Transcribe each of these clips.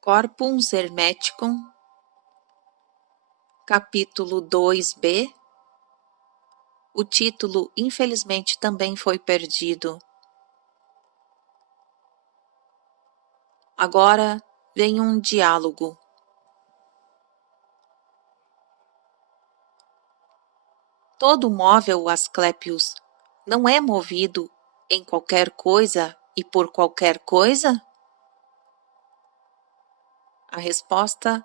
Corpus Hermeticum, capítulo 2b. O título, infelizmente, também foi perdido. Agora vem um diálogo. Todo móvel, Asclépios, não é movido em qualquer coisa e por qualquer coisa? A resposta,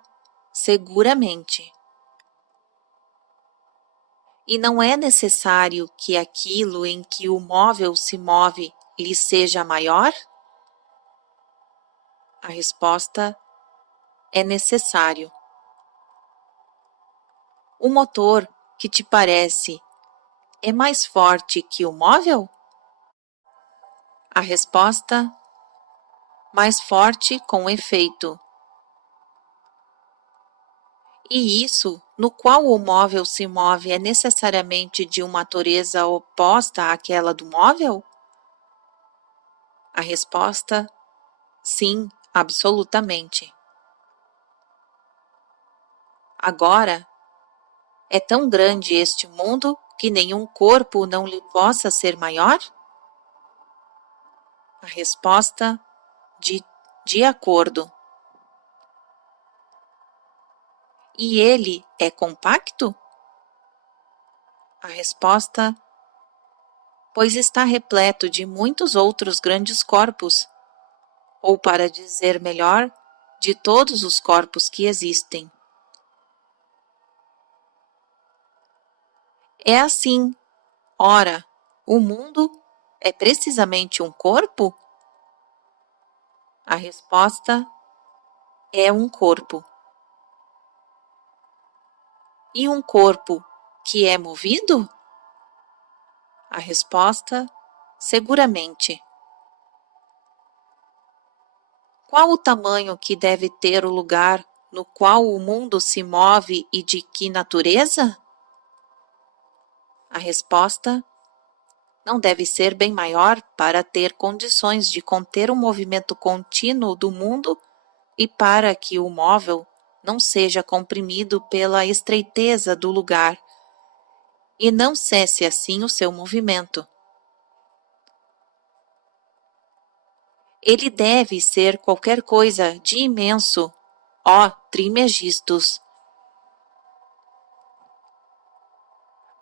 seguramente. E não é necessário que aquilo em que o móvel se move lhe seja maior? A resposta é necessário. O motor, que te parece, é mais forte que o móvel? A resposta, mais forte com efeito. E isso, no qual o móvel se move, é necessariamente de uma natureza oposta àquela do móvel? A resposta, sim, absolutamente. Agora, é tão grande este mundo que nenhum corpo não lhe possa ser maior? A resposta, de acordo. E ele é compacto? A resposta, pois está repleto de muitos outros grandes corpos, ou para dizer melhor, de todos os corpos que existem. É assim. Ora, o mundo é precisamente um corpo? A resposta é um corpo. E um corpo que é movido? A resposta, seguramente. Qual o tamanho que deve ter o lugar no qual o mundo se move e de que natureza? A resposta, não deve ser bem maior para ter condições de conter o movimento contínuo do mundo e para que o móvel não seja comprimido pela estreiteza do lugar e não cesse assim o seu movimento. Ele deve ser qualquer coisa de imenso, ó Trimegistus.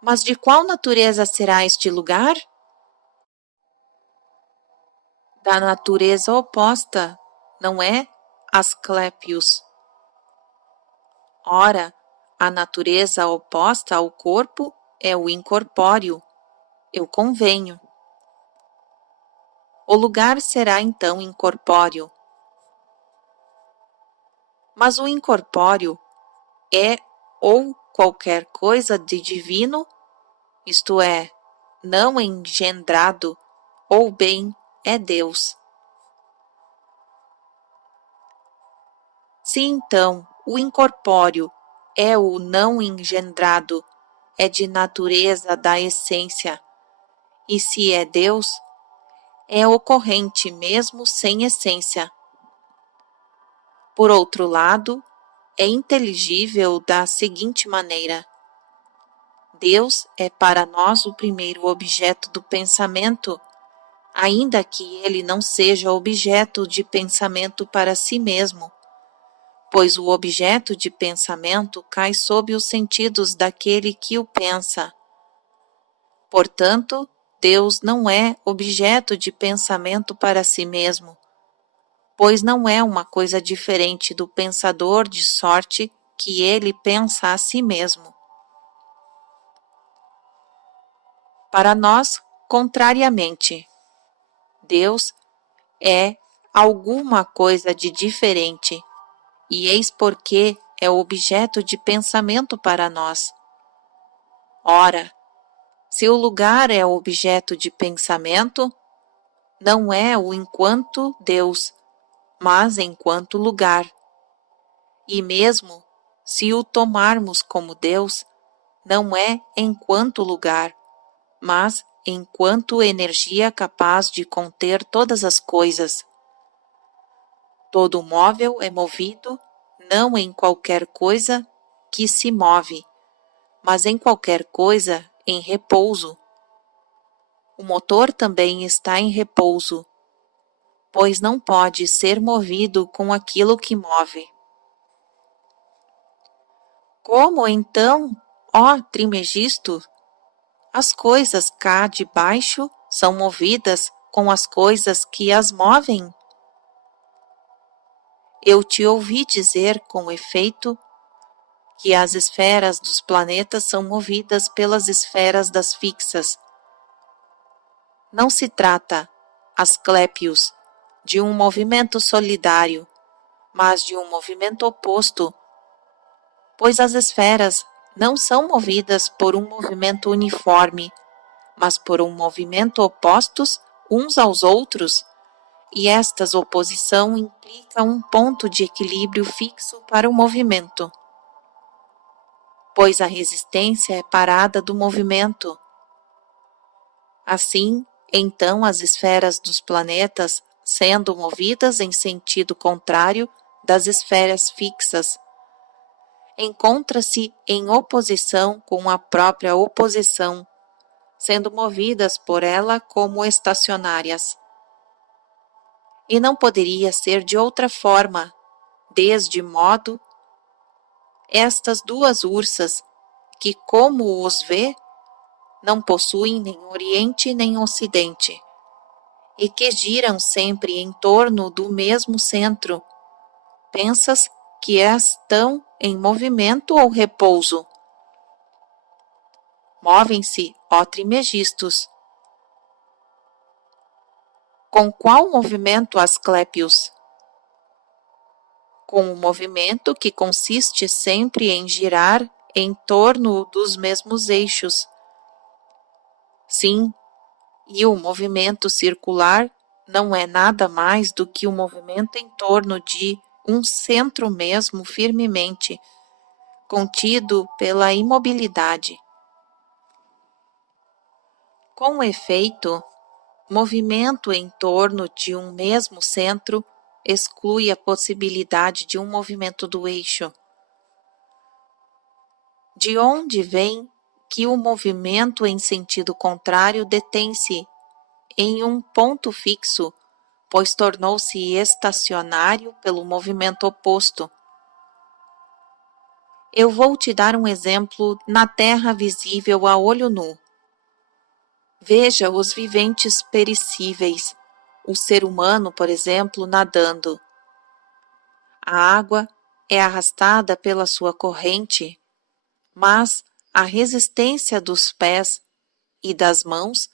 Mas de qual natureza será este lugar? Da natureza oposta, não é, Asclépios? Ora, a natureza oposta ao corpo é o incorpóreo, eu convenho. O lugar será então incorpóreo. Mas o incorpóreo é ou qualquer coisa de divino, isto é, não engendrado, ou bem é Deus. Se então o incorpóreo é o não engendrado, é de natureza da essência, e se é Deus, é ocorrente mesmo sem essência. Por outro lado, é inteligível da seguinte maneira: Deus é para nós o primeiro objeto do pensamento, ainda que ele não seja objeto de pensamento para si mesmo, pois o objeto de pensamento cai sob os sentidos daquele que o pensa. Portanto, Deus não é objeto de pensamento para si mesmo, pois não é uma coisa diferente do pensador, de sorte que ele pensa a si mesmo. Para nós, contrariamente, Deus é alguma coisa de diferente, e eis porque é objeto de pensamento para nós. Ora, se o lugar é objeto de pensamento, não é o enquanto Deus, mas enquanto lugar. E mesmo se o tomarmos como Deus, não é enquanto lugar, mas enquanto energia capaz de conter todas as coisas. Todo móvel é movido não em qualquer coisa que se move, mas em qualquer coisa em repouso. O motor também está em repouso, pois não pode ser movido com aquilo que move. Como então, ó Trimegisto, as coisas cá de baixo são movidas com as coisas que as movem? Eu te ouvi dizer com efeito que as esferas dos planetas são movidas pelas esferas das fixas. Não se trata, Asclépios, de um movimento solidário, mas de um movimento oposto, pois as esferas não são movidas por um movimento uniforme, mas por um movimento opostos uns aos outros, e esta oposição implica um ponto de equilíbrio fixo para o movimento, pois a resistência é parada do movimento. Assim, então as esferas dos planetas, sendo movidas em sentido contrário das esferas fixas, encontra-se em oposição com a própria oposição, sendo movidas por ela como estacionárias. E não poderia ser de outra forma, desde modo estas duas ursas, que como os vê, não possuem nem Oriente nem Ocidente, e que giram sempre em torno do mesmo centro. Pensas que estão em movimento ou repouso? Movem-se, ó Trimegistos. Com qual movimento, Asclépios? Com o movimento que consiste sempre em girar em torno dos mesmos eixos. Sim, e o movimento circular não é nada mais do que o movimento em torno de um centro mesmo firmemente contido pela imobilidade. Com efeito, movimento em torno de um mesmo centro exclui a possibilidade de um movimento do eixo. De onde vem que o movimento em sentido contrário detém-se em um ponto fixo, pois tornou-se estacionário pelo movimento oposto? Eu vou te dar um exemplo na Terra visível a olho nu. Veja os viventes perecíveis, o ser humano, por exemplo, nadando. A água é arrastada pela sua corrente, mas a resistência dos pés e das mãos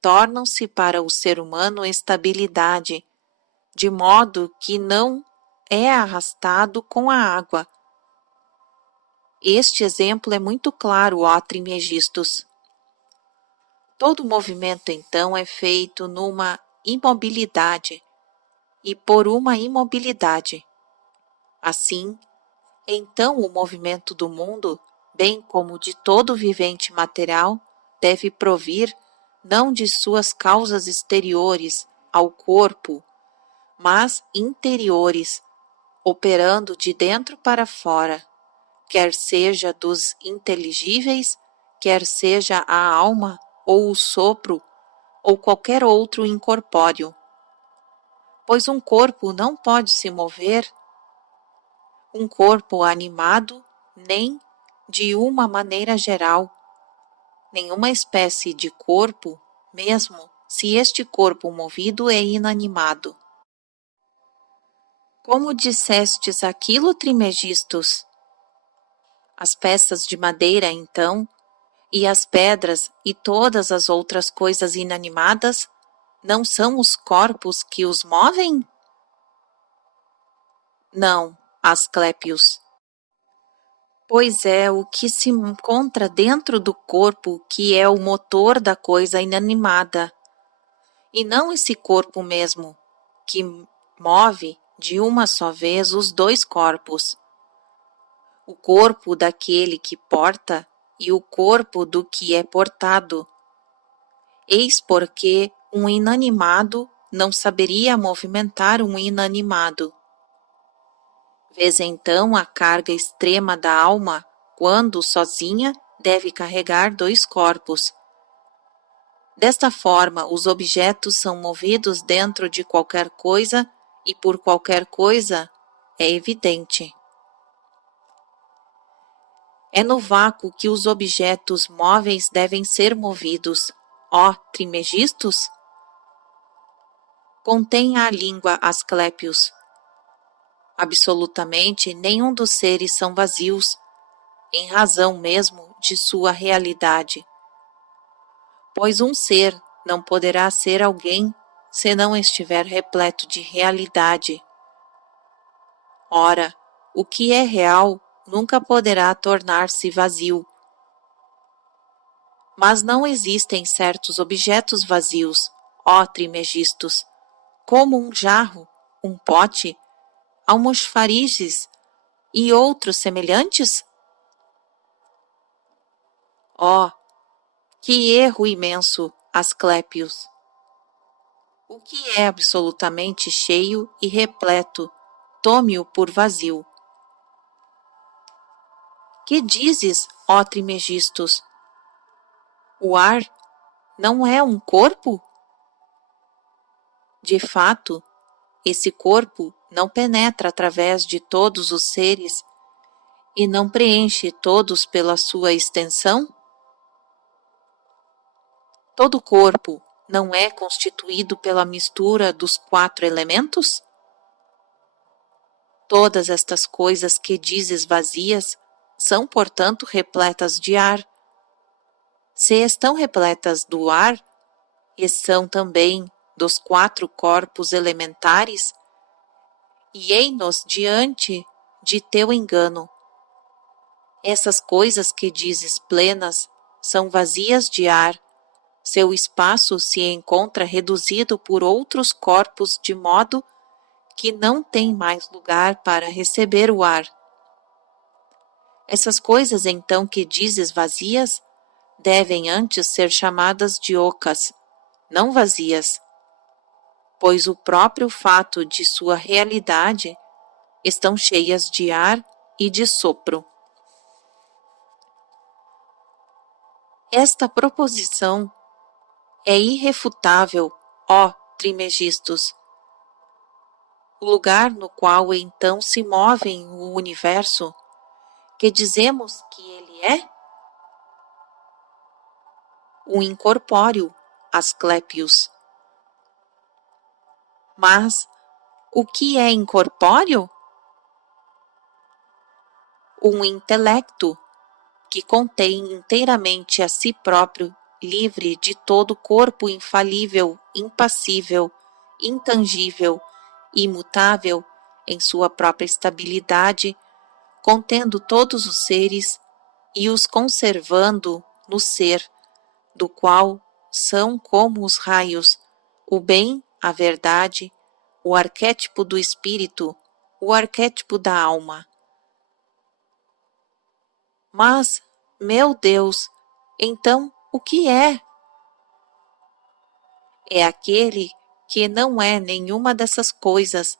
tornam-se para o ser humano estabilidade, de modo que não é arrastado com a água. Este exemplo é muito claro, ó Trimegistos. Todo movimento, então, é feito numa imobilidade e por uma imobilidade. Assim, então o movimento do mundo, bem como de todo vivente material, deve provir não de suas causas exteriores ao corpo, mas interiores, operando de dentro para fora, quer seja dos inteligíveis, quer seja a alma ou o sopro ou qualquer outro incorpóreo. Pois um corpo não pode se mover, um corpo animado, nem de uma maneira geral, nenhuma espécie de corpo, mesmo se este corpo movido é inanimado. Como dissestes aquilo, Trimegistos? As peças de madeira, então, e as pedras e todas as outras coisas inanimadas, não são os corpos que os movem? Não, Asclépios. Pois é o que se encontra dentro do corpo que é o motor da coisa inanimada, e não esse corpo mesmo, que move de uma só vez os dois corpos. O corpo daquele que porta e o corpo do que é portado. Eis porque um inanimado não saberia movimentar um inanimado. Vês então a carga extrema da alma quando, sozinha, deve carregar dois corpos. Desta forma, os objetos são movidos dentro de qualquer coisa e por qualquer coisa, é evidente. É no vácuo que os objetos móveis devem ser movidos. Ó Trimegistos? Contenha a língua Asclépios. Absolutamente nenhum dos seres são vazios, em razão mesmo de sua realidade. Pois um ser não poderá ser alguém se não estiver repleto de realidade. Ora, o que é real nunca poderá tornar-se vazio. Mas não existem certos objetos vazios, ó Trimegistos, como um jarro, um pote, almofariges e outros semelhantes? Ó, que erro imenso, Asclépios! O que é absolutamente cheio e repleto, tome-o por vazio. Que dizes, ó Trimegistos? O ar não é um corpo? De fato, esse corpo não penetra através de todos os seres e não preenche todos pela sua extensão? Todo corpo não é constituído pela mistura dos 4 elementos? Todas estas coisas que dizes vazias são, portanto, repletas de ar. Se estão repletas do ar, e são também dos 4 corpos elementares, e ei-nos diante de teu engano. Essas coisas que dizes plenas são vazias de ar, seu espaço se encontra reduzido por outros corpos de modo que não tem mais lugar para receber o ar. Essas coisas então que dizes vazias devem antes ser chamadas de ocas, não vazias, pois o próprio fato de sua realidade estão cheias de ar e de sopro. Esta proposição é irrefutável, ó Trimegistos. O lugar no qual então se move o universo, que dizemos que ele é? O incorpóreo, Asclépios. Mas o que é incorpóreo? Um intelecto que contém inteiramente a si próprio, livre de todo corpo infalível, impassível, intangível, imutável em sua própria estabilidade, contendo todos os seres e os conservando no ser, do qual são como os raios, o bem, a verdade, o arquétipo do espírito, o arquétipo da alma. Mas, meu Deus, então o que é? É aquele que não é nenhuma dessas coisas,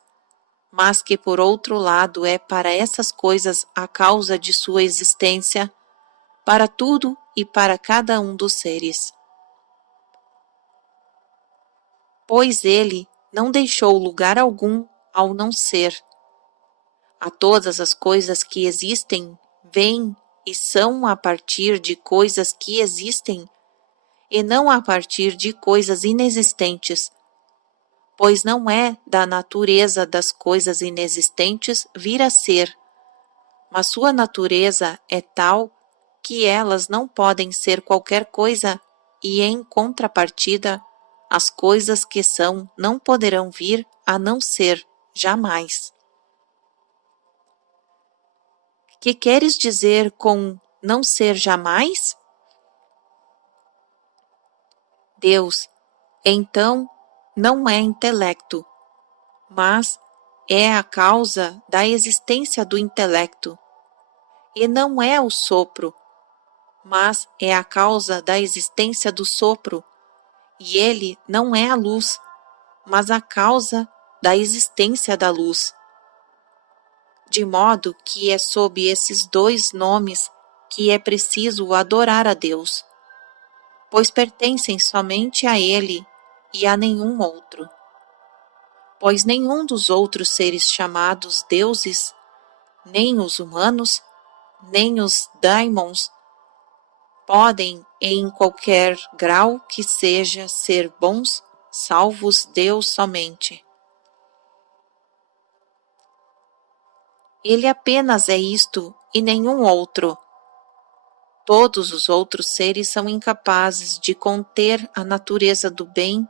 mas que por outro lado é para essas coisas a causa de sua existência, para tudo e para cada um dos seres. Pois ele não deixou lugar algum ao não ser. A todas as coisas que existem, vêm e são a partir de coisas que existem, e não a partir de coisas inexistentes, pois não é da natureza das coisas inexistentes vir a ser, mas sua natureza é tal que elas não podem ser qualquer coisa e, em contrapartida, as coisas que são não poderão vir a não ser jamais. Que queres dizer com não ser jamais? Deus, então, não é intelecto, mas é a causa da existência do intelecto. E não é o sopro, mas é a causa da existência do sopro. E ele não é a luz, mas a causa da existência da luz. de modo que é sob esses dois nomes que é preciso adorar a Deus, pois pertencem somente a Ele e a nenhum outro. Pois nenhum dos outros seres chamados deuses, nem os humanos, nem os daimons, podem, em qualquer grau que seja, ser bons, salvos Deus somente. Ele apenas é isto e nenhum outro. Todos os outros seres são incapazes de conter a natureza do bem,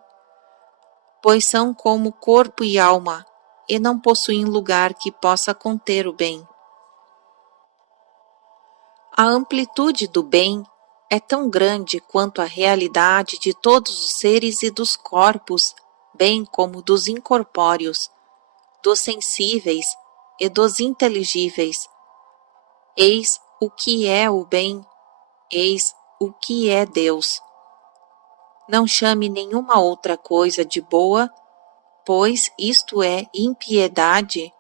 pois são como corpo e alma, e não possuem lugar que possa conter o bem. A amplitude do bem é tão grande quanto a realidade de todos os seres e dos corpos, bem como dos incorpóreos, dos sensíveis e dos inteligíveis. Eis o que é o bem, eis o que é Deus. Não chame nenhuma outra coisa de boa, pois isto é impiedade,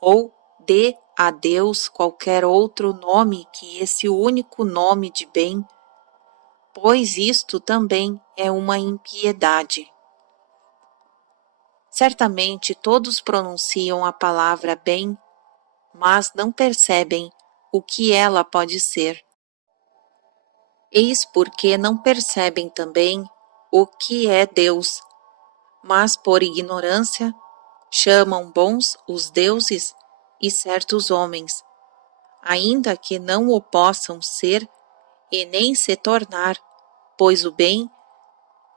ou dê a Deus qualquer outro nome que esse único nome de bem, pois isto também é uma impiedade. Certamente todos pronunciam a palavra bem, mas não percebem o que ela pode ser. Eis porque não percebem também o que é Deus, mas por ignorância chamam bons os deuses e certos homens, ainda que não o possam ser e nem se tornar, pois o bem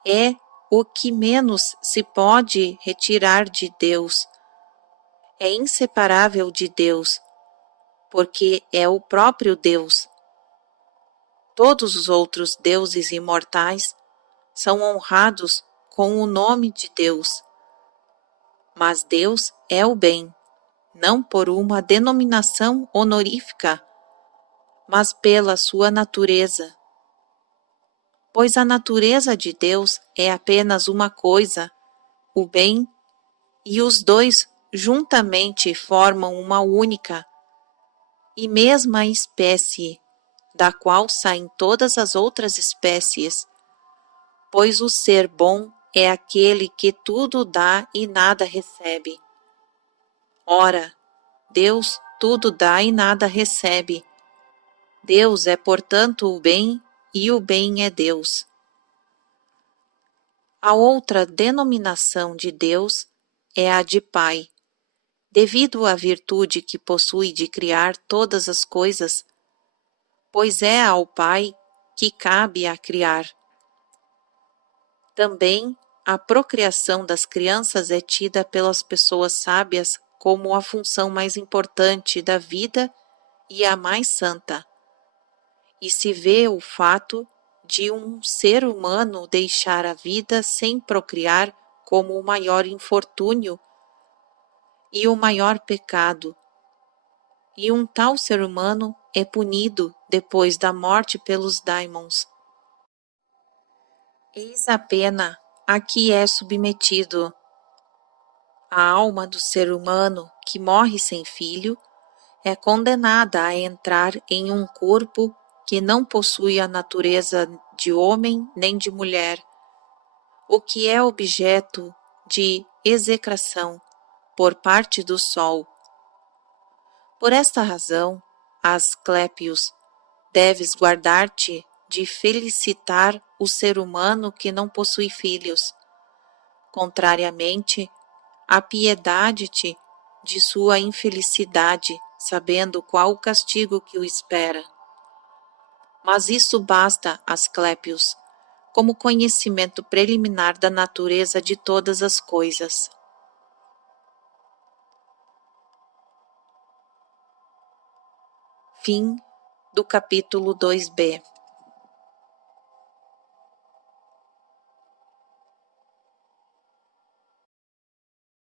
é o que menos se pode retirar de Deus. É inseparável de Deus, porque é o próprio Deus. Todos os outros deuses imortais são honrados com o nome de Deus. Mas Deus é o bem, não por uma denominação honorífica, mas pela sua natureza. Pois a natureza de Deus é apenas uma coisa, o bem, e os dois juntamente formam uma única e mesma espécie, da qual saem todas as outras espécies, pois o ser bom é aquele que tudo dá e nada recebe. Ora, Deus tudo dá e nada recebe. Deus é, portanto, o bem, e o bem é Deus. A outra denominação de Deus é a de Pai, devido à virtude que possui de criar todas as coisas, pois é ao Pai que cabe a criar. Também a procriação das crianças é tida pelas pessoas sábias como a função mais importante da vida e a mais santa. E se vê o fato de um ser humano deixar a vida sem procriar como o maior infortúnio e o maior pecado. E um tal ser humano é punido depois da morte pelos daimons. Eis a pena a que é submetido. A alma do ser humano que morre sem filho é condenada a entrar em um corpo que não possui a natureza de homem nem de mulher, o que é objeto de execração por parte do sol. Por esta razão, Asclépios, deves guardar-te de felicitar o ser humano que não possui filhos. Contrariamente, apiedade-te de sua infelicidade, sabendo qual o castigo que o espera. Mas isso basta, Asclépios, como conhecimento preliminar da natureza de todas as coisas. Fim do capítulo 2b.